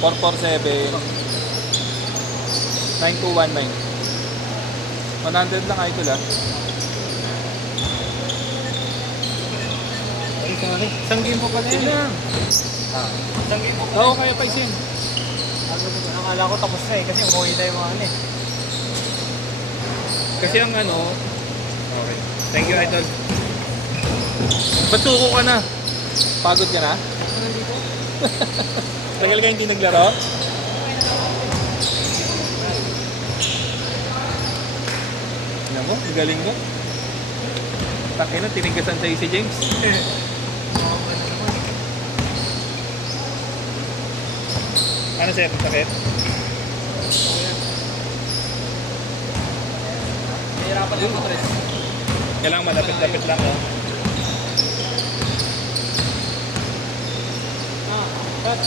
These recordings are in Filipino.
447 9219. 100 lang idol ah. Isang game po pala yun. Ah. Isang game po. Oo, kaya pa isin. Akala ko tapos na eh, kasi umuwi na yung mga ano eh. Kasi ang ano, okay. Thank you idol. Ba't suko ka na? Pagod ka na? Tagal ka hindi naglaro? Alam mo, ang galing mo. Takina, tinigasan sa'yo si James. Ano sir, sakit? Nahirapan yung stress. Kailangan malapit-lapit lang, oh. Cut.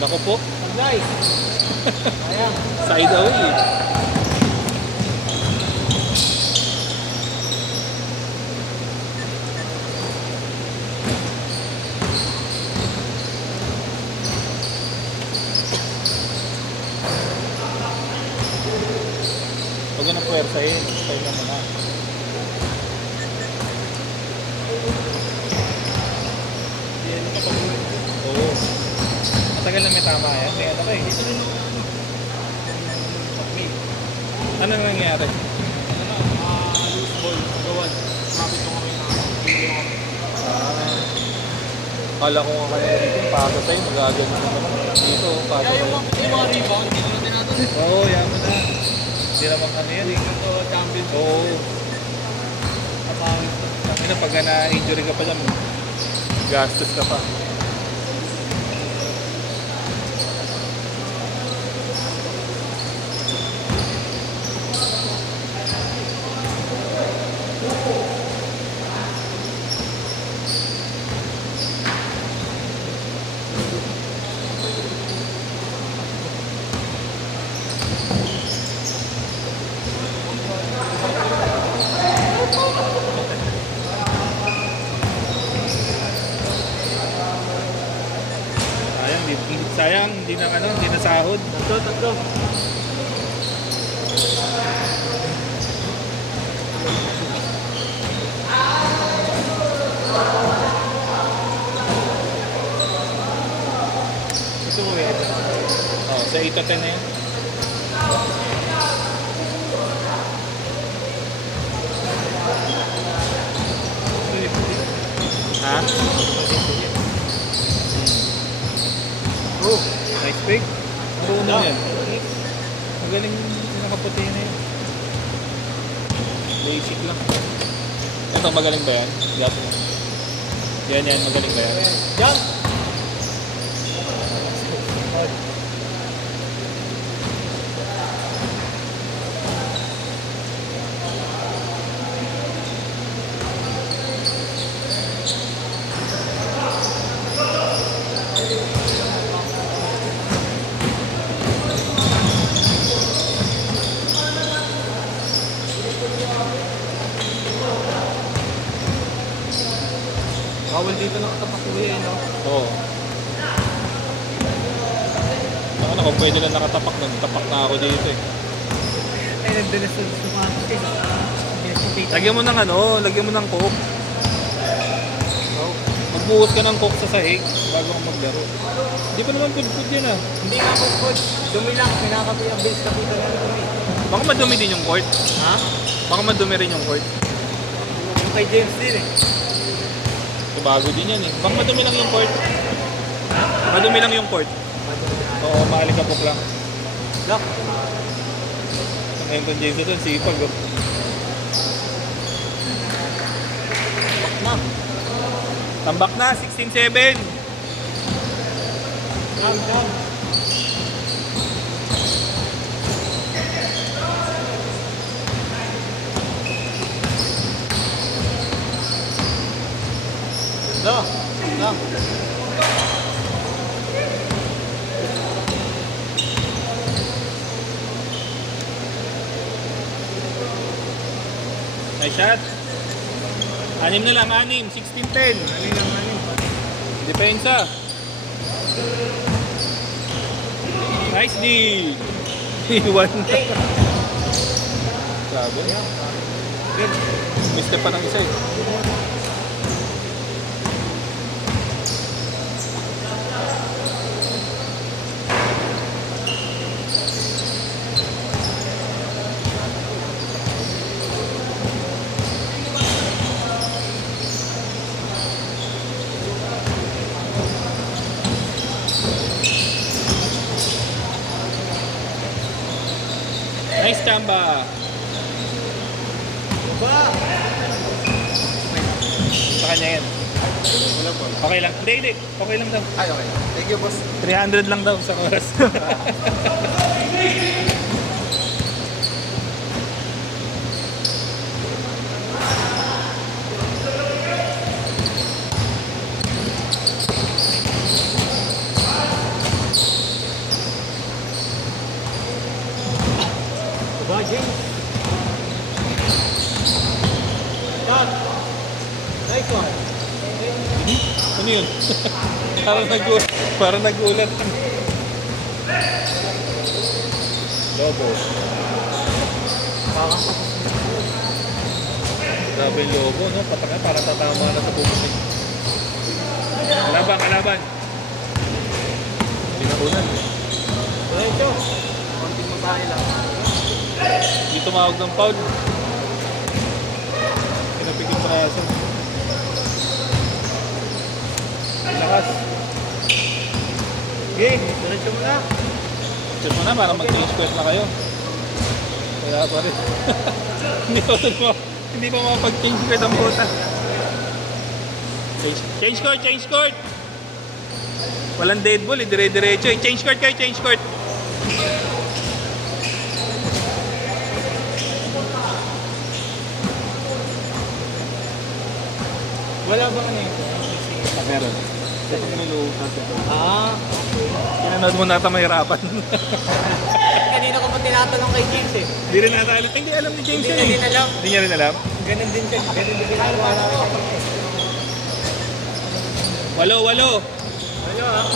Naku po, Guys. Ayan. side away. Huwag ka na puwersahin, style na muna. Oo. Matagal na may tama yan. May ano ka eh. Ano nangyayari? Loose ball. Gawan. Kapit ko kami na. Kala ko nga kaya dito, pato sa'yo, magagano naman. Dito, pato Kaya sa'yo. yung mga rebound, hindi ko natin natin. Oo, yaman na. Hindi naman ano yan eh. Ito, champion. Oo. Kapangit. Sabi na, pag na-injury ka pa dyan, gastos ka pa. Sayang, hindi na ano, hindi na sahod. Tatlo. Ito mo eh. Oh, sa 8 to 10 na yan. Ha? Oh, nice pick. Marunong yan. Magaling yung nakaputi na yan. Basic lang. Ito, magaling ba yan? Gato. Yan, magaling ba yan? Yan. Bawal dito nakatapak uwi eh, no? Oo. Ano, kung pwede lang nakatapak nun, tapak na ako dito eh. Ay, nagdalas sa sumakas eh. Lagyan mo ng ano, lagyan mo ng coke. Magbuhos ka ng coke sa sahig bago ka maglaro. Hindi pa naman food yan ah. Hindi nga po, coach. Dumi lang. Pinakapi ang base kapita na dumi. Baka madumi din yung court. Ha? Baka madumi rin yung court. Yung kay James din eh. So, bago din yan eh. Baka madumi lang yung court. Madumi lang yung court. Oo, maalikabok lang. Lock. Ngayon kung James doon, sipag oh. Na. Tambak na, 16-7. Jam. No. Nice shot. 6 na lang, 6. 16-10. Anin. Depensa. Nice D! Iwan na. Grabe. Good. Miss pa ng isa eh. Nice Chamba! Ba? Sa kanya yan. Wala po. Okay lang. Hindi. Okay lang daw. Ay, okay. Thank you, boss. 300 lang daw sa oras. Ba, James? Done. Nice one. Ano yun? Parang nag-ulat. Lobo. Grabe yung lobo, no? Pataka, parang tatama na sa pupusin. Kalaban. Pinakunan. Diretso. Konting masahe lang. Hindi tumawag ng foul. Pinapig yung braso. Lakas. Okay, diretso mo na. Check mo na para mag-change square na kayo. Kaya pa rin. Hindi pa makapag-change square ang puta. Change court! Walang dead ball, dire-diretso. Change court kayo, change court. Wala ba ano yun? Meron. Ah, Pinanood mo na ata mahirapan. kanina ko pa tinatanong kay James eh. Hindi rin ata alam. Hindi alam ni James Hindi yan na eh. din alam. Hindi niya rin alam. Ganun din siya. Ganun din ginagawa namin. Walo. Ano ah?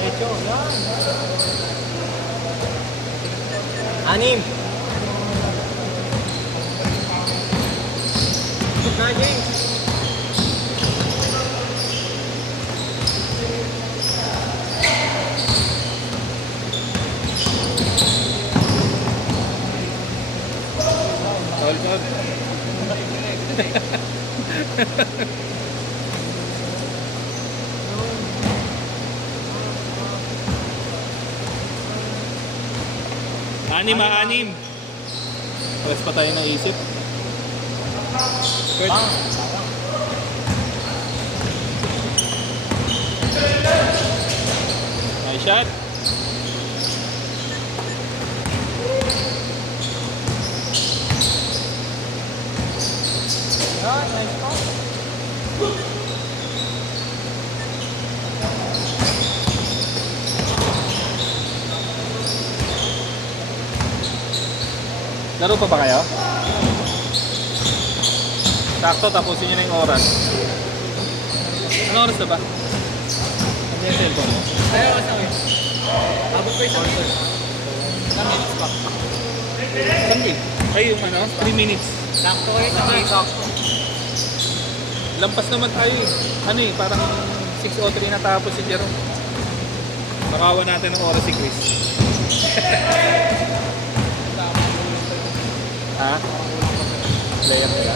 Diretso, yan. 6. Good na, James. Foul. Anim. Press pa tayo naisip. Good. Nice shot. Yan, nice pass. Laro pa ba kayo? Sakto, tapusin nyo na yung oras. Ano oras na ba? Ano yung cellphone mo? Ayaw ka sa akin. Abot pa isang minutes. Isang minutes pa. Sandali. Ay, yung ano? 3 minutes. Sakto kayo sa akin. Lampas naman tayo eh. Ano eh, parang 6:03 na tapos si Jerome. Nakawan natin ng oras si Chris. Ha? Player nila.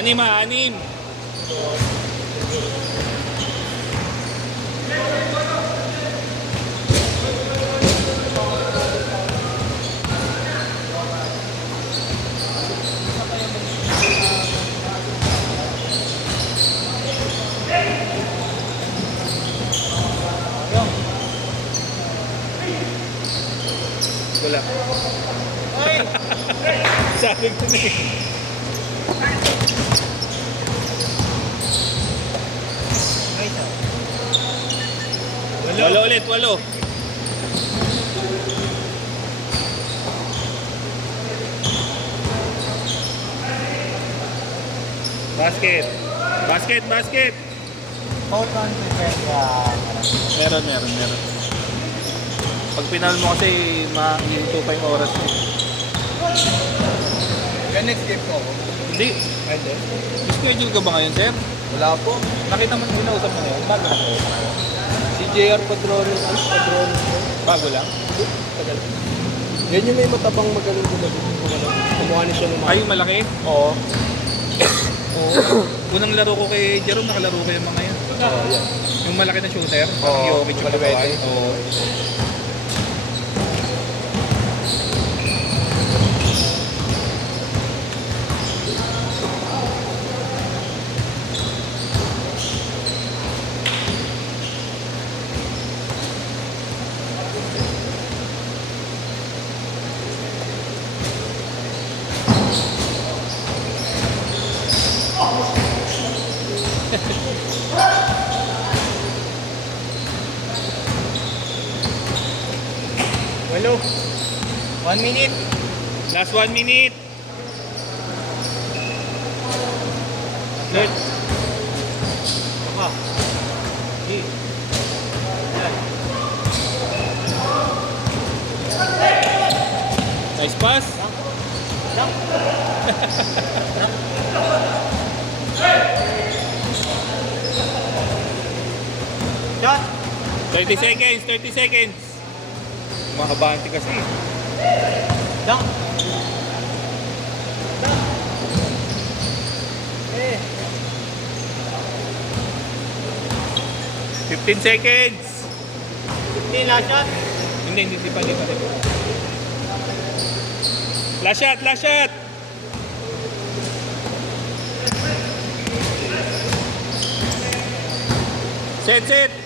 Anim. Wala. Sabi ko na eh. Walo ulit. Basket. Basket, basket. Hold on, prepare. Meron. Pag pinal mo kasi, mahinto pa yung oras mo. Yan next game ko ako. Hindi. Pwede. Schedule ka ba ngayon, sir? Wala po. Nakita mo, hinausap mo na yun. Bago lang. Si JR Padrones. Bago lang. Tagal. Yan yung may matabang magaling kumuha ni siya ng Ay, yung malaki? Oo. Unang laro ko kay Jerome, nakalaro ko yung mga yan. Oo, yan. Yung malaki na shooter, Oo, yung Jokic yung malaki. katawan. Oo. Hello. 1 minute. Last 1 minute. Third. Ah. Hey. Yan. Nice pass. Jump. Shot. 30 seconds, 30 seconds. Makabante kasi. Dunk. Dunk. Eh. 15 seconds. Hindi last shot. Hindi pa. Last shot, last shot. Set.